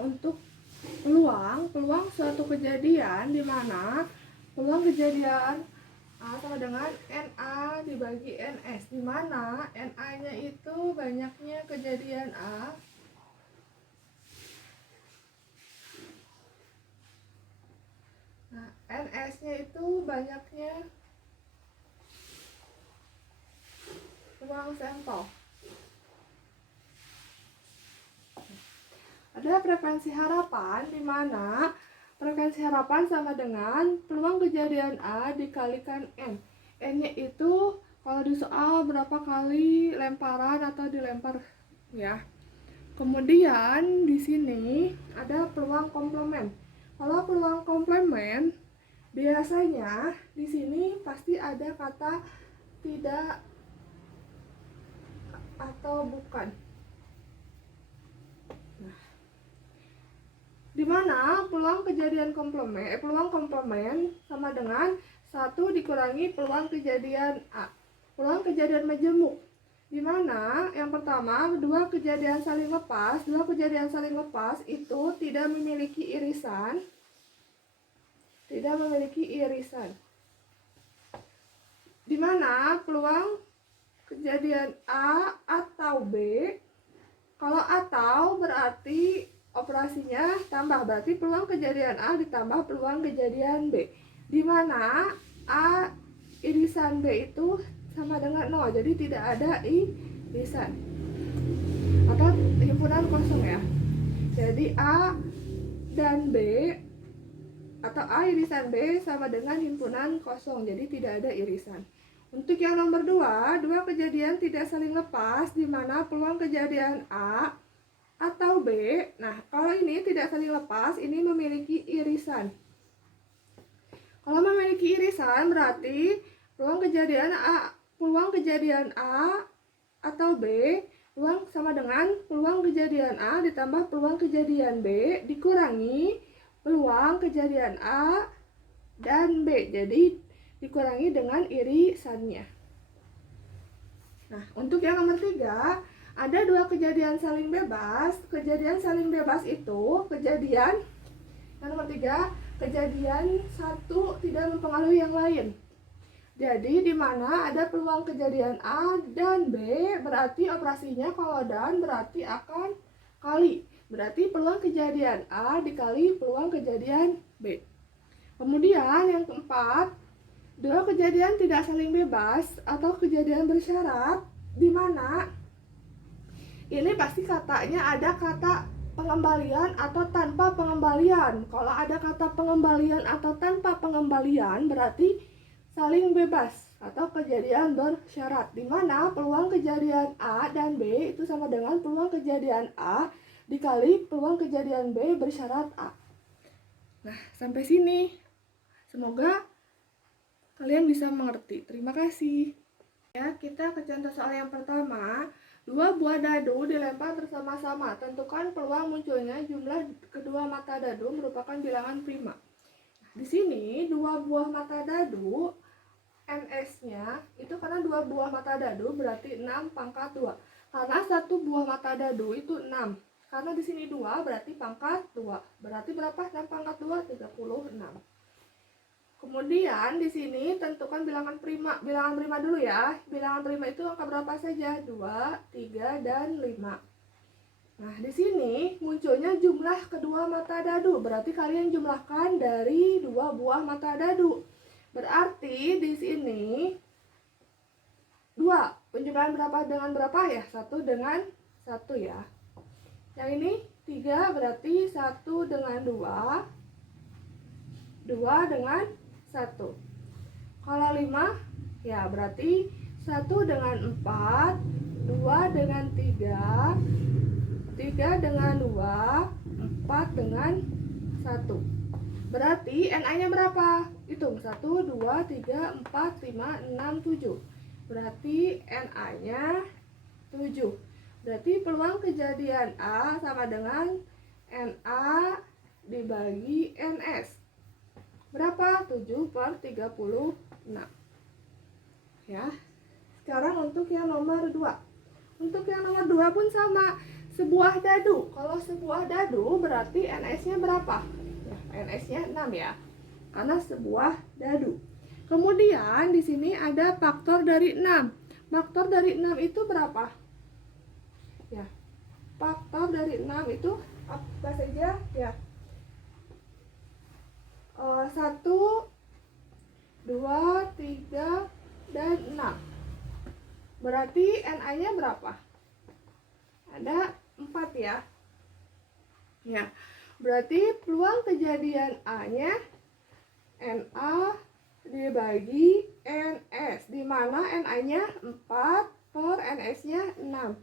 untuk peluang suatu kejadian di mana peluang kejadian A sama dengan NA dibagi NS, di mana NA-nya itu banyaknya kejadian A NS-nya itu banyaknya peluang sampel. Ada frekuensi harapan di mana frekuensi harapan sama dengan peluang kejadian A dikalikan N. N-nya itu kalau di soal berapa kali lemparan atau dilempar ya. Kemudian di sini ada peluang komplement. Kalau peluang komplement biasanya di sini pasti ada kata tidak atau bukan. Di mana peluang kejadian peluang komplement sama dengan 1 dikurangi peluang kejadian A. Peluang kejadian majemuk. Di mana yang pertama, dua kejadian saling lepas itu tidak memiliki irisan. Di mana peluang kejadian A atau B, kalau atau berarti operasinya tambah, berarti peluang kejadian A ditambah peluang kejadian B, di mana A irisan B itu sama dengan 0, jadi tidak ada irisan atau himpunan kosong ya. Jadi A dan B atau A irisan B sama dengan himpunan kosong, jadi tidak ada irisan. Untuk yang nomor 2, dua kejadian tidak saling lepas, di mana peluang kejadian A atau B, nah kalau ini tidak saling lepas, ini memiliki irisan. Kalau memiliki irisan berarti peluang kejadian A atau B, peluang sama dengan peluang kejadian A ditambah peluang kejadian B dikurangi peluang kejadian A dan B, jadi dikurangi dengan irisannya. Nah, untuk yang nomor 3, ada dua kejadian saling bebas. Kejadian saling bebas itu kejadian yang nomor 3, kejadian satu tidak mempengaruhi yang lain. Jadi di mana ada peluang kejadian A dan B, berarti operasinya kalau dan berarti akan kali. Berarti peluang kejadian A dikali peluang kejadian B. Kemudian yang keempat, dua kejadian tidak saling bebas atau kejadian bersyarat, di mana ini pasti katanya ada kata pengembalian atau tanpa pengembalian. Kalau ada kata pengembalian atau tanpa pengembalian berarti saling bebas atau kejadian bersyarat, di mana peluang kejadian A dan B itu sama dengan peluang kejadian A dikali peluang kejadian B bersyarat A. Nah, sampai sini. Semoga kalian bisa mengerti. Terima kasih. Ya, kita ke contoh soal yang pertama. Dua buah dadu dilempar bersama-sama. Tentukan peluang munculnya jumlah kedua mata dadu merupakan bilangan prima. Di sini dua buah mata dadu, NS-nya itu karena dua buah mata dadu berarti 6 pangkat 2. Karena satu buah mata dadu itu 6. Karena di sini 2 berarti pangkat 2. Berarti berapa? 6 pangkat 2 36. Kemudian di sini tentukan bilangan prima. Bilangan prima dulu ya. Bilangan prima itu angka berapa saja? 2, 3, dan 5. Nah, di sini munculnya jumlah kedua mata dadu. Berarti kalian jumlahkan dari dua buah mata dadu. Berarti di sini 2. Penjumlahan berapa dengan berapa ya? 1 dengan 1 ya. Yang ini 3 berarti 1 dengan 2. 2 dengan 1. Kalau 5 ya berarti 1 dengan 4, 2 dengan 3, 3 dengan 2, 4 dengan 1. Berarti NA-nya berapa? Hitung 1, 2, 3, 4, 5, 6, 7. Berarti NA-nya 7. Berarti peluang kejadian A sama dengan NA dibagi NS. Berapa? 7/36. Ya. Sekarang untuk yang nomor 2. Untuk yang nomor 2 pun sama. sebuah dadu. Kalau sebuah dadu berarti NS-nya berapa? Ya, NS-nya 6 ya. Karena sebuah dadu. Kemudian di sini ada faktor dari 6. Faktor dari 6 itu berapa? Ya. Faktor dari 6 itu apa saja? Ya. 1, 2, 3, dan 6. Berarti NA-nya berapa? Ada 4 ya. Ya. Berarti peluang kejadian A-nya NA dibagi NS, di mana NA-nya 4 per NS-nya 6.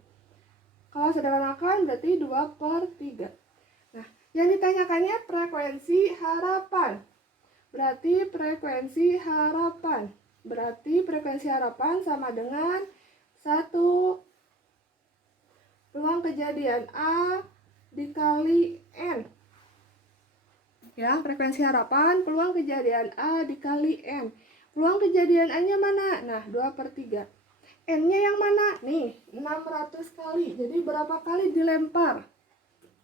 Kalau sederhanakan berarti 2/3. Nah, yang ditanyakannya frekuensi harapan. Berarti frekuensi harapan sama dengan 1 peluang kejadian A dikali N. Ya, frekuensi harapan peluang kejadian A dikali N. Peluang kejadian A-nya mana? Nah, 2/3. N-nya yang mana? Nih, 600 kali. Jadi berapa kali dilempar?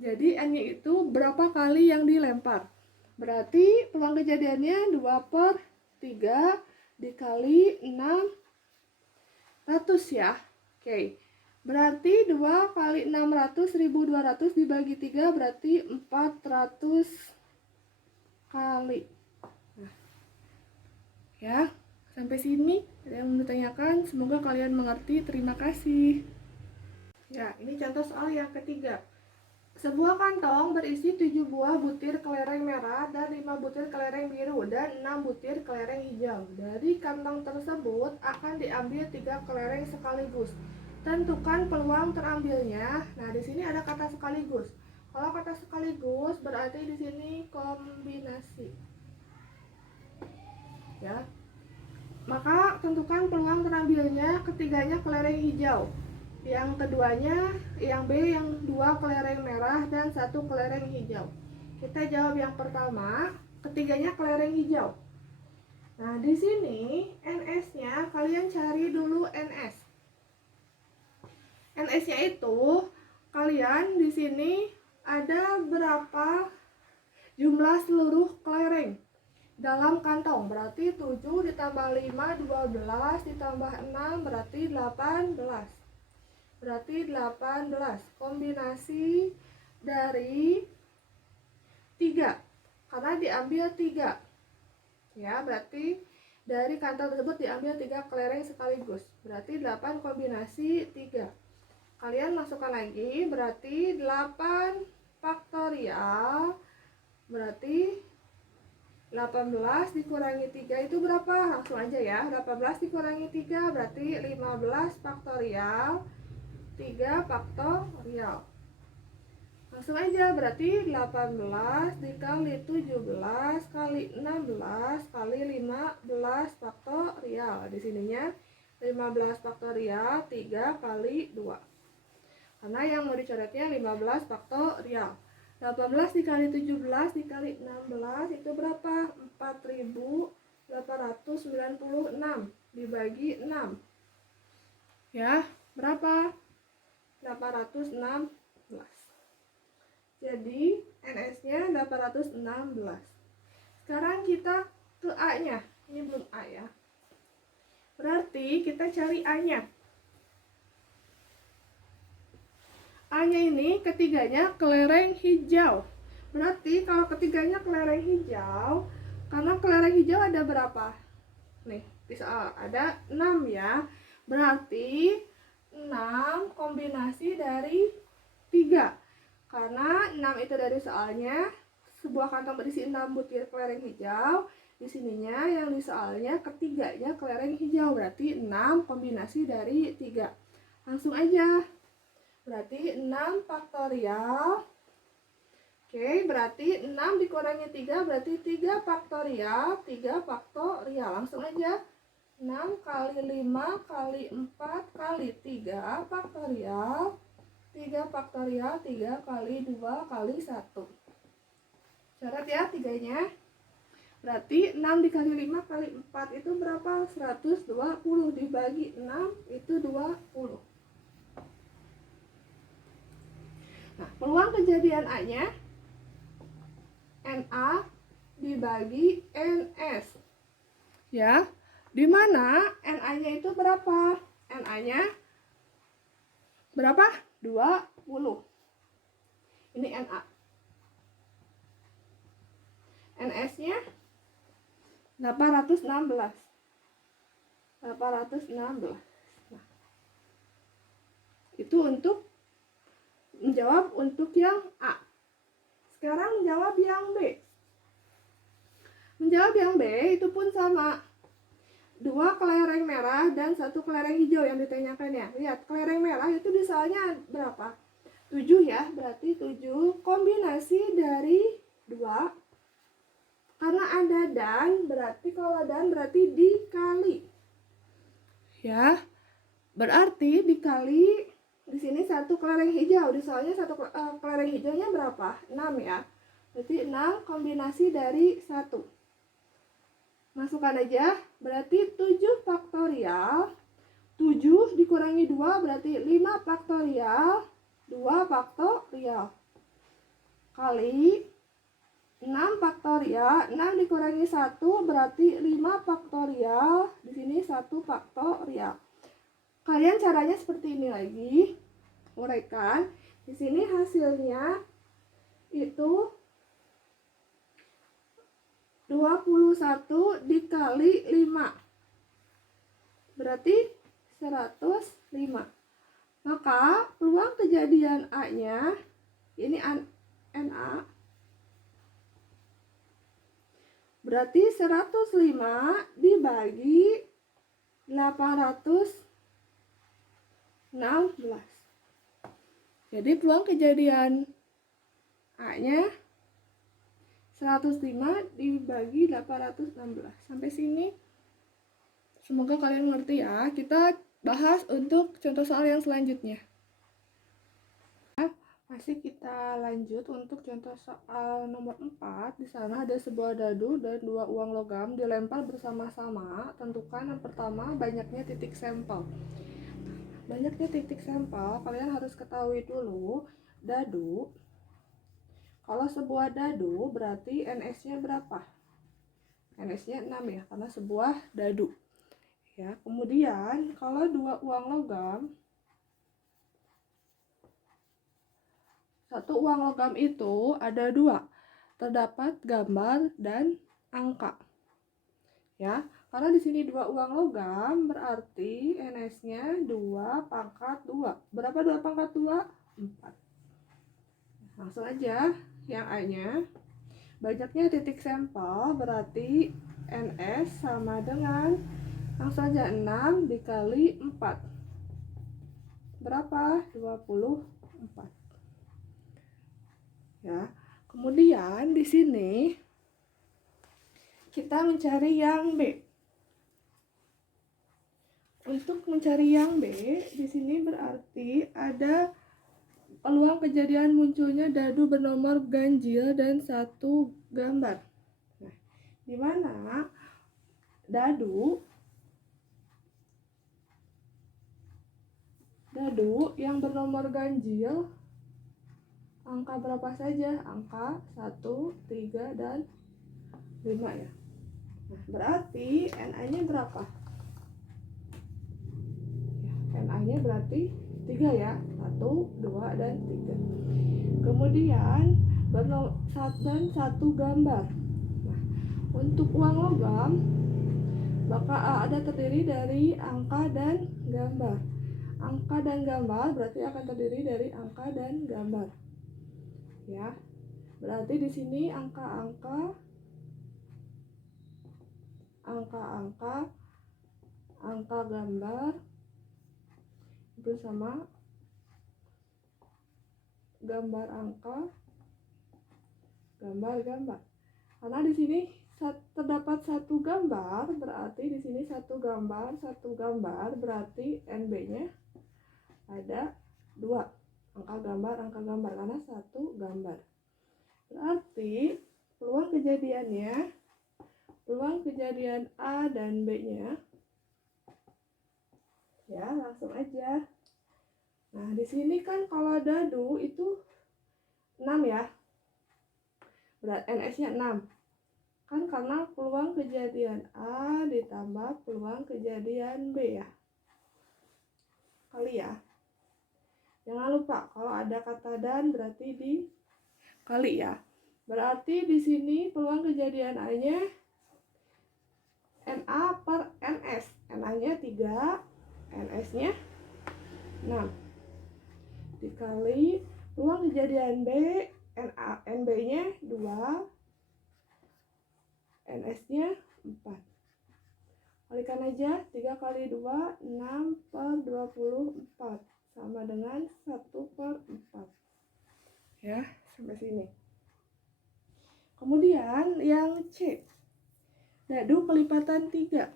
Jadi N-nya itu berapa kali yang dilempar? Berarti peluang kejadiannya 2/3 dikali 600 ya. Oke. Berarti 2 kali 600, 1200 dibagi 3 berarti 400 kali. Nah, ya, sampai sini ada yang ditanyakan. Semoga kalian mengerti. Terima kasih. Ya, ini contoh soal yang ketiga. Sebuah kantong berisi 7 buah butir kelereng merah dan 5 butir kelereng biru dan 6 butir kelereng hijau. Dari kantong tersebut akan diambil 3 kelereng sekaligus. Tentukan peluang terambilnya. Nah, di sini ada kata sekaligus. Kalau kata sekaligus berarti di sini kombinasi. Ya. Maka tentukan peluang terambilnya ketiganya kelereng hijau. Yang keduanya, yang B, yang 2 kelereng merah dan 1 kelereng hijau. Kita jawab yang pertama, ketiganya kelereng hijau. Nah, di sini NS-nya kalian cari dulu NS. NS-nya itu kalian di sini ada berapa jumlah seluruh kelereng dalam kantong. Berarti 7 ditambah 5, 12 ditambah 6 berarti 18. Berarti 18. Kombinasi dari 3. Karena diambil 3. Ya, berarti dari kantong tersebut diambil 3 kelereng sekaligus. Berarti 8 kombinasi 3. Kalian masukkan lagi, berarti 8 faktorial. Berarti 18 dikurangi 3 itu berapa? Langsung aja ya. 18 dikurangi 3 berarti 15 faktorial. 3 faktorial. Langsung aja, berarti 18 dikali 17 kali 16 kali 15 faktorial. Di sininya 15 faktorial 3 kali 2. Karena yang mau dicoretnya 15 faktorial. 18 dikali 17 dikali 16 itu berapa? 4.896 dibagi 6. Ya, berapa? 816. Jadi NS-nya 816. Sekarang kita ke A-nya. Ini belum A ya. Berarti kita cari A-nya. A-nya ini ketiganya kelereng hijau. Berarti kalau ketiganya kelereng hijau, karena kelereng hijau ada berapa? Nih, bisa ada 6 ya. Berarti 6 kombinasi dari 3. Karena 6 itu dari soalnya sebuah kantong berisi 6 butir kelereng hijau. Di sininya yang di soalnya ketiganya kelereng hijau. Berarti 6 kombinasi dari 3. Langsung aja. Berarti 6 faktorial. Oke, berarti 6 dikurangi 3 berarti 3 faktorial. 3 faktorial. Langsung aja. 6 kali 5 kali 4 kali 3 faktorial. 3 faktorial 3 kali 2 kali 1. Catat ya 3-nya. Berarti 6 dikali 5 kali 4 itu berapa? 120 dibagi 6 itu 20. Nah, peluang kejadian A-nya NA dibagi NS. Ya, di mana NA-nya itu berapa? NA-nya berapa? 20. Ini NA. NS-nya 816. 816. Nah, itu untuk menjawab untuk yang A. Sekarang menjawab yang B. Menjawab yang B itu pun sama. 2 kelereng merah dan 1 kelereng hijau yang ditanyakan ya. Lihat, kelereng merah itu di soalnya berapa? 7 ya, berarti 7 kombinasi dari 2. Karena ada dan, berarti kalau dan berarti dikali. Ya, berarti dikali di sini 1 kelereng hijau. Di soalnya 1 kelereng hijaunya berapa? 6 ya. Berarti 6 kombinasi dari 1. Masukkan aja, berarti 7 faktorial. 7 dikurangi 2 berarti 5 faktorial. 2 faktorial. Kali 6 faktorial. 6 dikurangi 1 berarti 5 faktorial. Di sini 1 faktorial. Kalian caranya seperti ini lagi. Uraikan. Di sini hasilnya itu 21 dikali 5 berarti 105. Maka peluang kejadian A-nya ini NA berarti 105 dibagi 816. Jadi peluang kejadian A-nya 105 dibagi 816. Sampai sini semoga kalian mengerti ya. Kita bahas untuk contoh soal yang selanjutnya. Masih kita lanjut untuk contoh soal nomor 4. Di sana ada sebuah dadu dan 2 uang logam dilempar bersama-sama. Tentukan yang pertama banyaknya titik sampel. Banyaknya titik sampel, kalian harus ketahui dulu dadu. Kalau sebuah dadu berarti NS-nya berapa? NS-nya 6 ya, karena sebuah dadu. Ya, kemudian kalau 2 uang logam, satu uang logam itu ada 2. Terdapat gambar dan angka. Ya, karena di sini 2 uang logam berarti NS-nya 2 pangkat 2. Berapa 2 pangkat 2? 4. Langsung aja yang A-nya. Banyaknya titik sampel berarti NS sama dengan langsung aja 6 dikali 4. Berapa? 24. Ya. Kemudian di sini kita mencari yang B. Untuk mencari yang B, di sini berarti ada peluang kejadian munculnya dadu bernomor ganjil dan 1 gambar. Nah, di mana dadu yang bernomor ganjil angka berapa saja? Angka 1, 3, dan 5 ya. Nah, berarti NA-nya berapa? Ya, NA-nya berarti 3 ya. 1, 2, dan 3. Kemudian dan 1 gambar. Nah, untuk uang logam bakal ada terdiri dari angka dan gambar. Angka dan gambar berarti akan terdiri dari angka dan gambar. Ya. Berarti di sini angka-angka gambar bersama gambar angka, gambar. Karena di sini terdapat 1 gambar, berarti di sini 1 gambar berarti NB-nya ada 2. Angka gambar karena 1 gambar. Berarti peluang kejadian A dan B-nya ya langsung aja. Nah, di sini kan kalau dadu itu 6 ya. Berarti NS-nya 6. Kan karena peluang kejadian A ditambah peluang kejadian B ya. Kali ya. Jangan lupa kalau ada kata dan berarti dikali ya. Berarti di sini peluang kejadian A-nya NA per NS. NA-nya 3, NS-nya 6. Dikali peluang kejadian B, NB-nya 2, NS-nya 4. Kalikan aja, 3 kali 2, 6 per 24. Sama dengan 1 per 4. Ya, sampai sini. Kemudian yang C. Dadu kelipatan 3.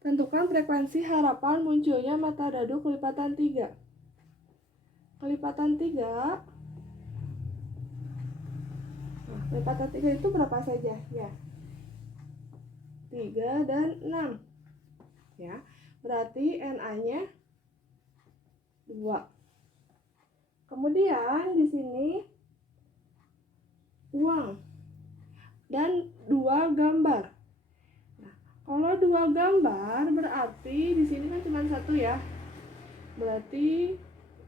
Tentukan frekuensi harapan munculnya mata dadu kelipatan 3. Kelipatan 3. Nah, kelipatan 3 itu berapa saja? Ya. 3 dan 6. Ya. Berarti NA-nya 2. Kemudian di sini uang dan 2 gambar. Nah, kalau 2 gambar berarti di sini kan cuma 1 ya. Berarti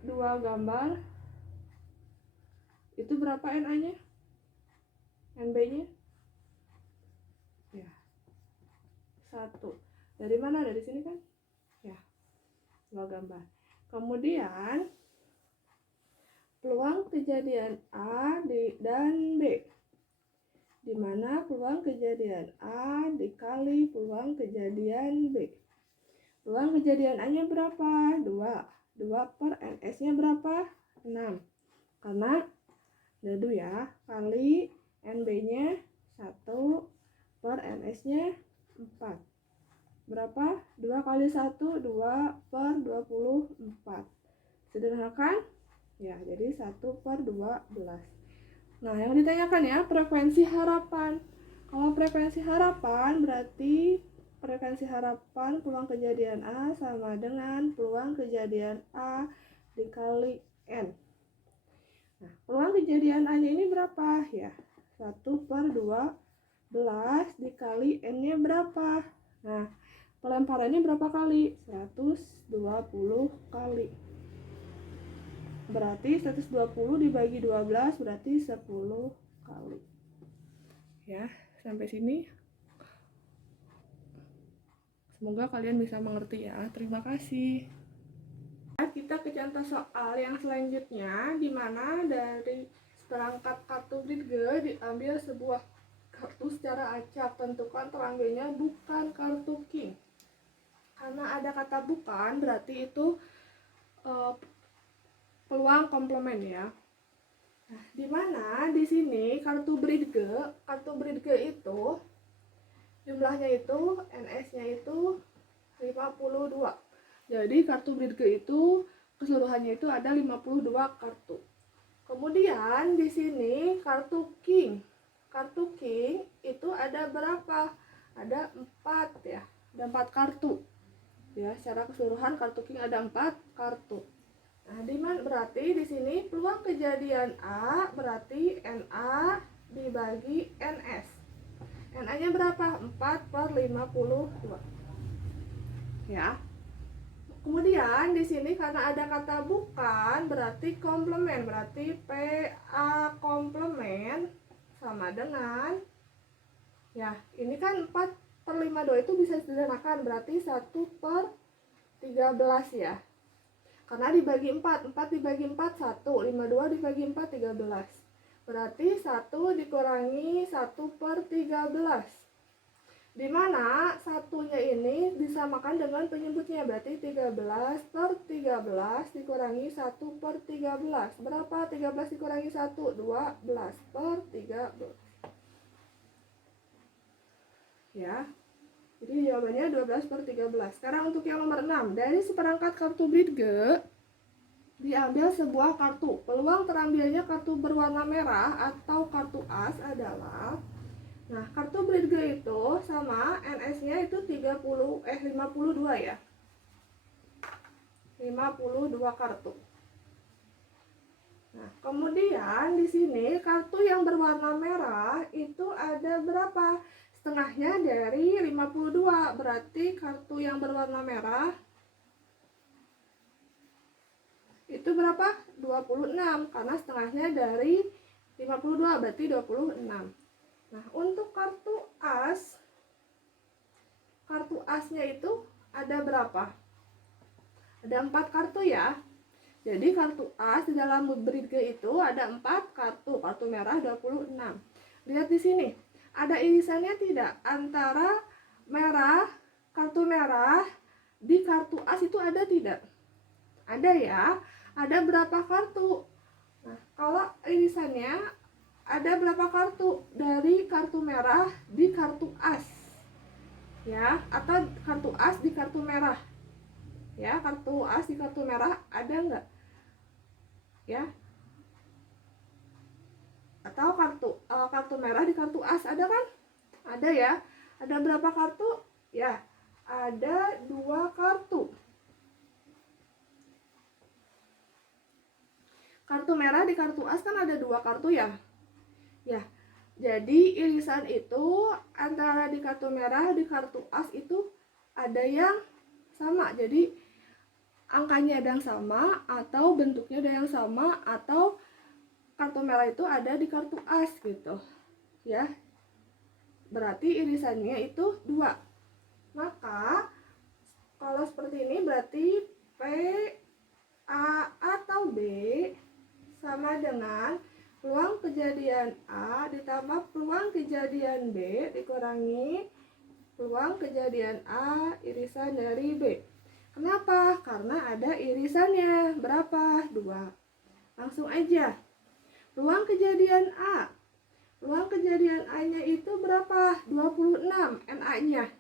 2 gambar itu berapa NA-nya? NB-nya? Ya. 1. Dari mana? Dari sini kan? Ya. 2 gambar. Kemudian peluang kejadian A dan B. Di mana peluang kejadian A dikali peluang kejadian B. Peluang kejadian A-nya berapa? 2. 2 per NS-nya berapa? 6. Karena dadu ya, kali NB-nya 1 per NS-nya 4. Berapa? 2 kali 1, 2 per 24. Sederhanakan? Ya, jadi 1 per 12. Nah, yang ditanyakan ya, frekuensi harapan. Kalau frekuensi harapan berarti frekuensi harapan peluang kejadian A sama dengan peluang kejadian A dikali N. Nah, peluang kejadian A-nya ini berapa? Ya, 1 per 12 dikali N-nya berapa? Nah, pelemparannya berapa kali? 120 kali. Berarti 120 dibagi 12 berarti 10 kali. Ya, sampai sini. Semoga kalian bisa mengerti ya. Terima kasih. Kita ke contoh soal yang selanjutnya, di mana dari seperangkat kartu Bridge diambil sebuah kartu secara acak. Tentukan terambilnya bukan kartu King. Karena ada kata bukan, berarti itu peluang komplement ya. Nah, di mana di sini kartu Bridge itu jumlahnya itu NS-nya itu 52. Jadi kartu Bridge itu keseluruhannya itu ada 52 kartu. Kemudian di sini kartu King. Kartu King itu ada berapa? Ada 4 ya. Ada 4 kartu. Ya, secara keseluruhan kartu King ada 4 kartu. Nah, di mana berarti di sini peluang kejadian A berarti NA dibagi NS. NA-nya berapa? 4 per 52. Ya. Kemudian di sini karena ada kata bukan berarti komplement, berarti PA komplement sama dengan ya, ini kan 4 per 52 itu bisa disederhanakan berarti 1 per 13 ya. Karena dibagi 4 dibagi 4 1, 52 dibagi 4 13. Berarti 1 dikurangi 1 per 13. Di mana satunya ini disamakan dengan penyebutnya, berarti 13 per 13 dikurangi 1 per 13. Berapa 13 dikurangi 1? 12 per 13. Ya. Jadi jawabannya 12 per 13. Sekarang untuk yang nomor 6. Dari seperangkat kartu Bridge diambil sebuah kartu. Peluang terambilnya kartu berwarna merah atau kartu as adalah, nah, kartu Bridge itu sama NS-nya itu 52 ya. 52 kartu. Nah, kemudian di sini kartu yang berwarna merah itu ada berapa? Setengahnya dari 52. Berarti kartu yang berwarna merah itu berapa? 26, karena setengahnya dari 52, berarti 26. Nah, untuk kartu asnya itu ada berapa? Ada 4 kartu ya. Jadi kartu as di dalam berige itu ada 4 kartu. Kartu merah 26. Lihat di sini. Ada irisannya tidak? Antara kartu merah di kartu as itu ada tidak? Ada ya. Ada berapa kartu? Nah, kalau irisannya ada berapa kartu dari kartu merah di kartu as? Ya, atau kartu as di kartu merah? Ya, kartu as di kartu merah ada nggak? Ya, atau kartu merah di kartu as ada kan? Ada ya. Ada berapa kartu? Ya, ada 2 kartu. Kartu merah di kartu as kan ada 2 kartu ya. Ya, jadi irisan itu antara di kartu merah di kartu as itu ada yang sama. Jadi angkanya ada yang sama, atau bentuknya ada yang sama, atau kartu merah itu ada di kartu as gitu ya. Berarti irisannya itu 2. Maka kalau seperti ini berarti P, A, atau B sama dengan peluang kejadian A ditambah peluang kejadian B dikurangi peluang kejadian A irisan dari B. Kenapa? Karena ada irisannya. Berapa? 2. Langsung aja. Peluang kejadian A. Peluang kejadian A-nya itu berapa? 26 NA-nya.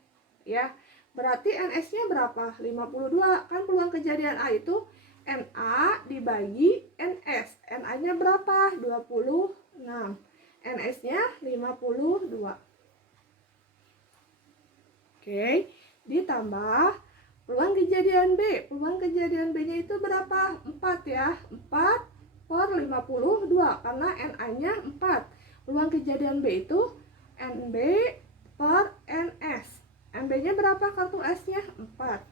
Ya. Berarti NS-nya berapa? 52. Kan peluang kejadian A itu NA dibagi NS. NA-nya berapa? 26. NS-nya 52. Oke, ditambah peluang kejadian B. Peluang kejadian B-nya itu berapa? 4 ya. 4 per 52 karena NA-nya 4. Peluang kejadian B itu NB per NS. NB-nya berapa kartu S-nya? 4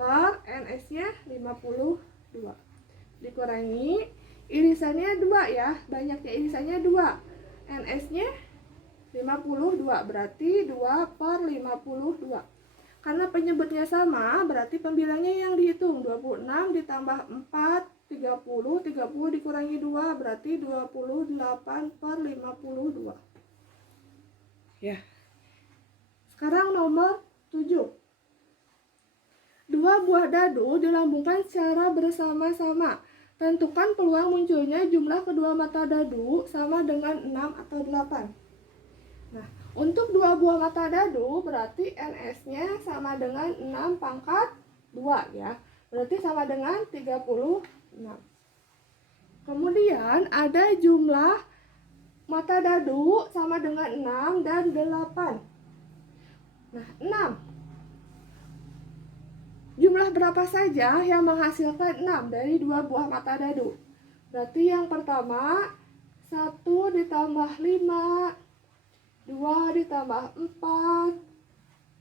per NS-nya 52. Dikurangi irisannya 2 ya. Banyaknya irisannya 2. NS-nya 52, berarti 2 per 52. Karena penyebutnya sama, berarti pembilangnya yang dihitung. 26 ditambah 4, 30. 30 dikurangi 2, berarti 28 per 52. Ya. Sekarang nomor 7. 2 buah dadu dilambungkan secara bersama-sama. Tentukan peluang munculnya jumlah kedua mata dadu sama dengan 6 atau 8. Nah, untuk 2 buah mata dadu berarti NS-nya sama dengan 6 pangkat 2 ya. Berarti sama dengan 36. Kemudian ada jumlah mata dadu sama dengan 6 dan 8. Nah, 6. Jumlah berapa saja yang menghasilkan 6 dari 2 buah mata dadu? Berarti yang pertama 1 ditambah 5, 2 ditambah 4,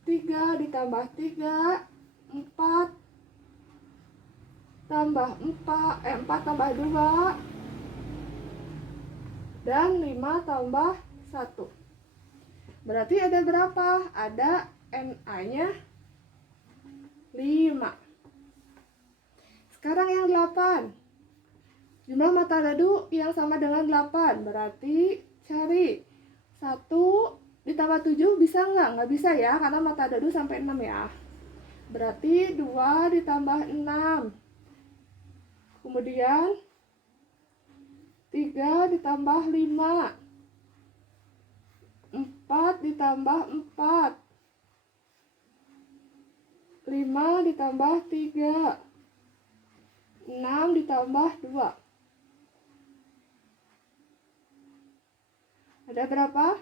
3 ditambah 3, 4 tambah 4 tambah 2, dan 5 tambah 1. Berarti ada berapa? Ada NA-nya 5. Sekarang yang 8. Jumlah mata dadu yang sama dengan 8. Berarti cari 1 ditambah 7 bisa nggak? Nggak bisa ya, karena mata dadu sampai 6 ya. Berarti 2 ditambah 6. Kemudian 3 ditambah 5. 4 ditambah 4. 5 ditambah 3. 6 ditambah 2. Ada berapa?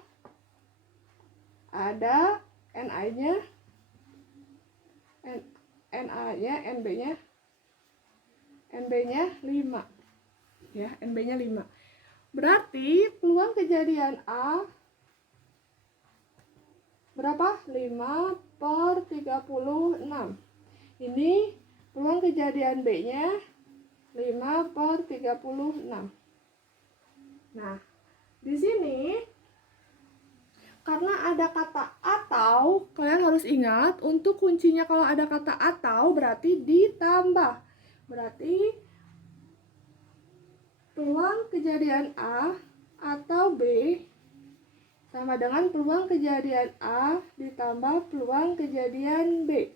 Ada NA-nya, NB-nya 5. ya, NB-nya 5. Berarti peluang kejadian A berapa? 5/36. Ini peluang kejadian B-nya 5/36. Nah, di sini karena ada kata atau, kalian harus ingat untuk kuncinya kalau ada kata atau berarti ditambah. Berarti peluang kejadian A atau B sama dengan peluang kejadian A ditambah peluang kejadian B.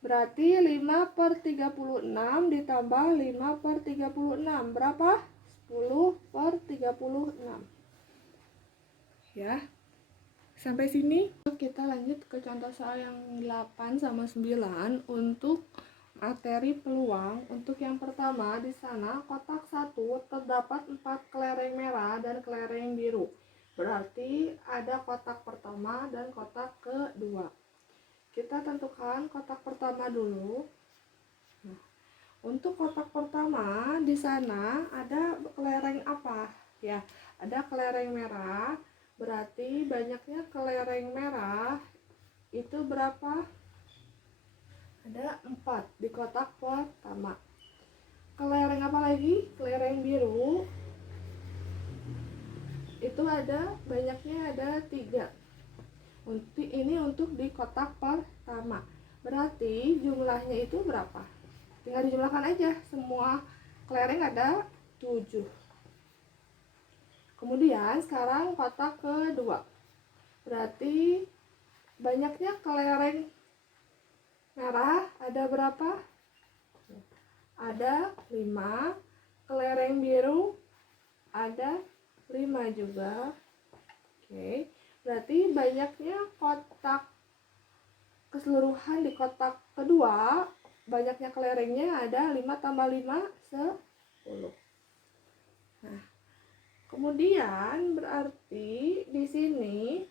Berarti 5/36 ditambah 5/36. Berapa? 10/36. Ya. Sampai sini kita lanjut ke contoh soal yang 8 sama 9 untuk materi peluang. Untuk yang pertama, di sana kotak 1 terdapat 4 kelereng merah dan kelereng biru. Berarti ada kotak pertama dan kotak kedua. Kita tentukan kotak pertama dulu. Nah, untuk kotak pertama di sana ada kelereng apa? Ya, ada kelereng merah. Berarti banyaknya kelereng merah itu berapa? Ada 4 di kotak pertama. Kelereng apa lagi? Kelereng biru itu banyaknya ada 3. Ini untuk di kotak pertama. Berarti jumlahnya itu berapa? Tinggal dijumlahkan aja. Semua kelereng ada 7. Kemudian sekarang kotak kedua. Berarti banyaknya kelereng merah ada berapa? Ada 5. Kelereng biru ada 5 juga. Oke. Berarti banyaknya kotak keseluruhan di kotak kedua, banyaknya kelerengnya ada 5 tambah 5 10. Nah, kemudian berarti di sini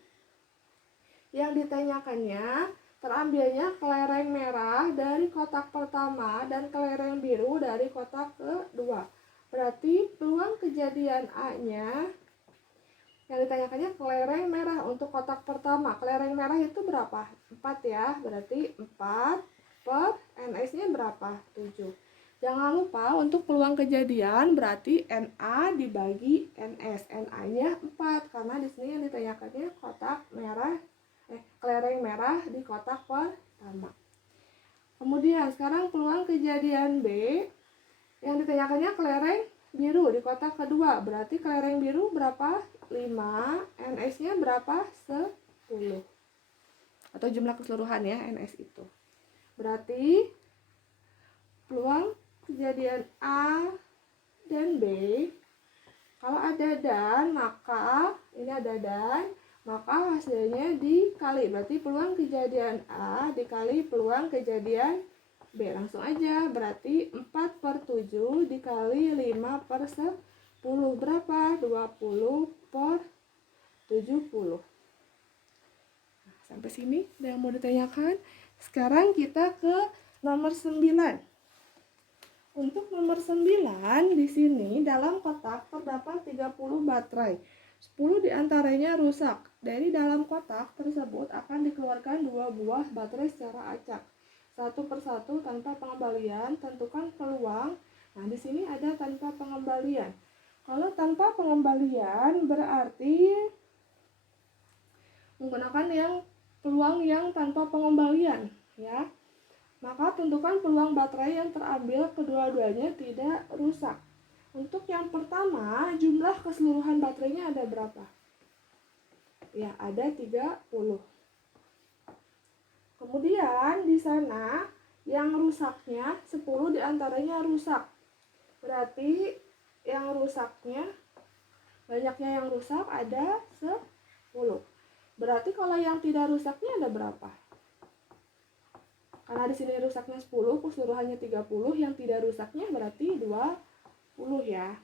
yang ditanyakannya terambilnya kelereng merah dari kotak pertama dan kelereng biru dari kotak kedua. Berarti peluang kejadian A-nya yang ditanyakannya kelereng merah untuk kotak pertama. Kelereng merah itu berapa? 4 ya. Berarti 4 per NS-nya berapa? 7. Jangan lupa untuk peluang kejadian berarti NA dibagi NS. NA-nya 4 karena di sini yang ditanyakannya kotak merah kelereng merah di kotak pertama. Kemudian sekarang peluang kejadian B yang ditanyakannya kelereng biru di kotak kedua. Berarti kelereng biru berapa? 5. NS-nya berapa? 10. Atau jumlah keseluruhan ya NS itu. Berarti peluang kejadian A dan B, kalau ada dan maka ini ada dan, maka hasilnya dikali. Berarti peluang kejadian A dikali peluang kejadian B. Langsung aja. Berarti 4/7 dikali 5/10. Berapa? 20/70. Nah, sampai sini ada yang mau ditanyakan? Sekarang kita ke nomor 9. Untuk nomor 9 di sini dalam kotak terdapat 30 baterai. 10 diantaranya rusak. Dari dalam kotak tersebut akan dikeluarkan 2 buah baterai secara acak. Satu persatu tanpa pengembalian, tentukan peluang. Nah, di sini ada tanpa pengembalian. Kalau tanpa pengembalian berarti menggunakan peluang yang tanpa pengembalian, ya. Maka tentukan peluang baterai yang terambil kedua-duanya tidak rusak. Untuk yang pertama, jumlah keseluruhan baterainya ada berapa? Ya, ada 30. Kemudian di sana yang rusaknya 10 diantaranya rusak. Berarti yang rusaknya, banyaknya yang rusak ada 10. Berarti kalau yang tidak rusaknya ada berapa? Karena di sini rusaknya 10, keseluruhannya 30, yang tidak rusaknya berarti 20 ya.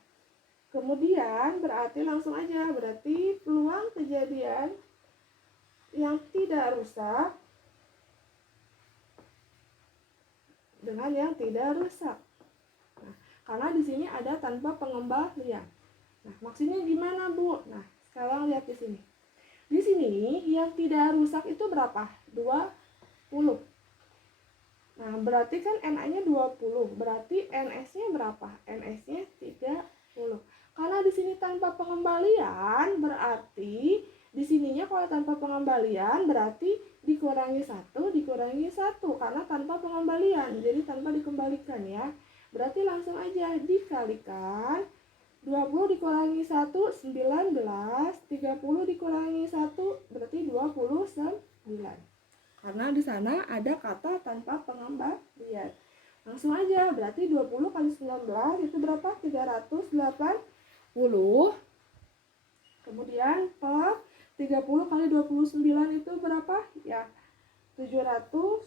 Kemudian berarti langsung aja, berarti peluang kejadian yang tidak rusak dengan yang tidak rusak. Nah, karena di sini ada tanpa pengembalian. Nah, maksudnya gimana, Bu? Nah, sekarang lihat di sini. Di sini yang tidak rusak itu berapa? 20. Nah, berarti kan NA-nya 20. Berarti NS-nya berapa? NS-nya 30. Karena di sini tanpa pengembalian, berarti di sininya kalau tanpa pengembalian berarti dikurangi 1 karena tanpa pengembalian. Jadi tanpa dikembalikan ya. Berarti langsung aja dikalikan 20 dikurangi 1, 19. 30 dikurangi 1 berarti 29. Karena di sana ada kata tanpa pengembalian. Langsung aja, berarti 20 kali 19 itu berapa? 380. Kemudian per 30 kali 29 itu berapa? Ya, 870.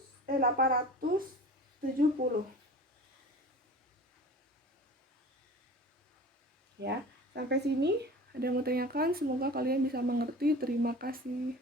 Ya, sampai sini ada yang mau tanyakan? Semoga kalian bisa mengerti. Terima kasih.